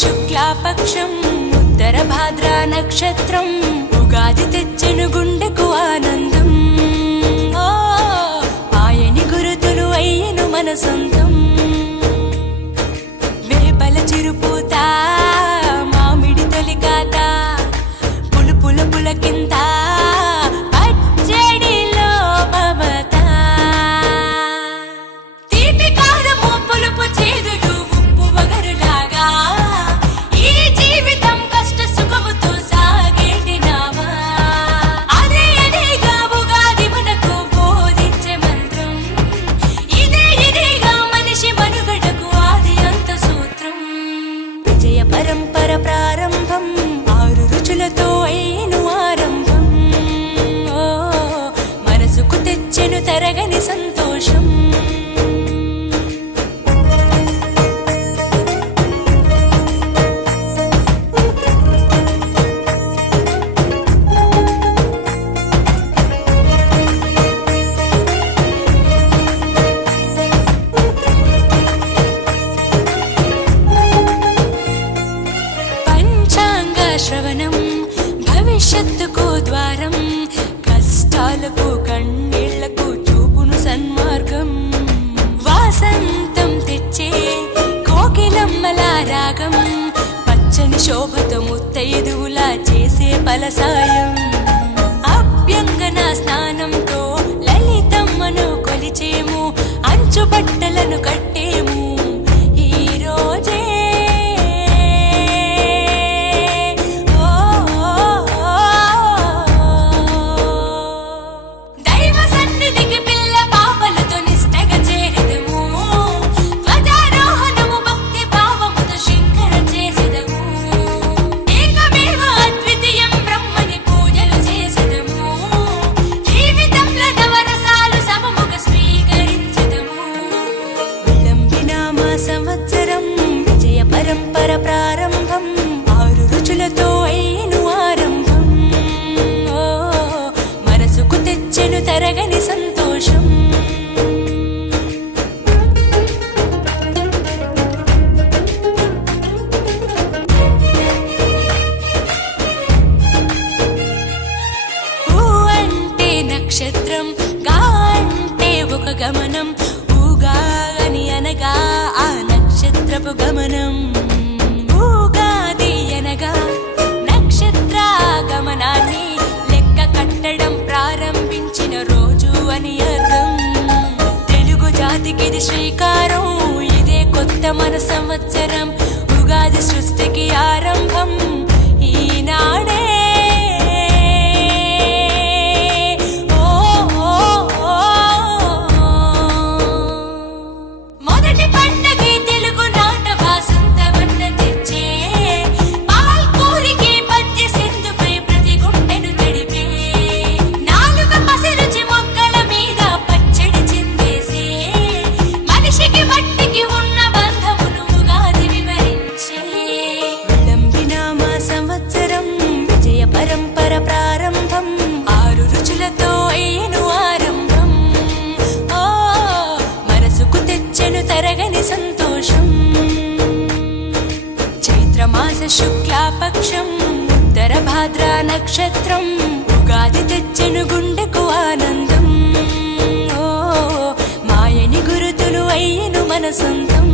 శుక్లాపక్షం ఉత్తర భాద్ర నక్షత్రం ఉగాది తెచ్చెను గుండెకు ఆనందం. ఆయని గురుతులు అయ్యెను మన సొంతం. వేపల చిరుపూత మామిడి తొలికాత పులుపుల పులకింత పచ్చడిలో మమత. తీపి కారము పులుపు చేదులు ఉప్పు వగరులాగా ఈ జీవితం కష్ట సుఖముతో సాగేటి నావా. అదే అదేగా ఉగాది మనకు బోధించే మంత్రం. ఇదేగా మనిషి మనుగడకు ఆది అంత సూత్రం. విజయ పరంపర ప్రారంభం 6 రుచులతో అయ్యెను ఆరంభం. మనసుకు తెచ్చెను తరగని సంతోషం. పంచాంగ శ్రవణం భవిష్యత్తుకు ద్వారం. కష్టాలకు కన్నీళ్లకు చూపును సన్మార్గం. వాసంతం తెచ్చే కోకిలమ్మల రాగం. పచ్చని శోభతో ముత్తైదువులా చేసే ఫలసాయం. అభ్యంగన స్నానంతో లలితమ్మను కొలిచేము. అంచు బట్టలను కట్టేము ఈ రోజే. దైవ సన్నిధికి పిల్ల పాపలతో నిష్టగా చేరెదము. ధ్వజారోహణము భక్తి భావముతో శంకర చేసెదము. ఏకమేవ అద్వితీయం బ్రహ్మని పూజలు చేసెదము. జీవితంలో నవరసాలు సమముగా స్వీకరించెదము. విళంబినామ సంవత్సరం విజయ పరంపర ప్రారంభం. 6 రుచులతో అయ్యెను ఆరంభం. మనసుకు తెచ్చెను తరగని సంతోషం. ఊ అంటే నక్షత్రం, గా అంటే ఒక గమనం. ఊగా అని అనగా ఆ నక్షత్రపు గమనం. ఊగాది అనగా నక్షత్ర గమనాన్ని లెక్క కట్టడం ప్రారంభించిన రోజు అని అర్థం. తెలుగు జాతికిది శ్రీకారం. ఇదే కొత్త మన సంవత్సరం. ఉగాది సృష్టికి ఆరంభం ఈనాడే. మొదటి పండగే తెలుగు నాట వాసంతవన్న తెచ్చే. పాల్కూరికి పద్య సింధుపై ప్రతి గుండెను తడిపే. నాలుక పసిరుచి మొక్కల మీద పచ్చడి చిందేసే. మనిషికి మట్టికి ఉన్న బంధమును ఉగాది వివరించే. విళంబినామ సంవత్సరం విజయ పరంపర ప్రారంభం. 6 రుచులతో అయ్యెను ఆరంభం. మనసుకు తెచ్చెను తరగని సంతోషం. చైత్రమాస శుక్లాపక్షం ఉత్తర భాద్ర నక్షత్రం ఉగాది తెచ్చెను గుండెకు ఆనందం. మాయని గురుతులు అయ్యెను మన సొంతం.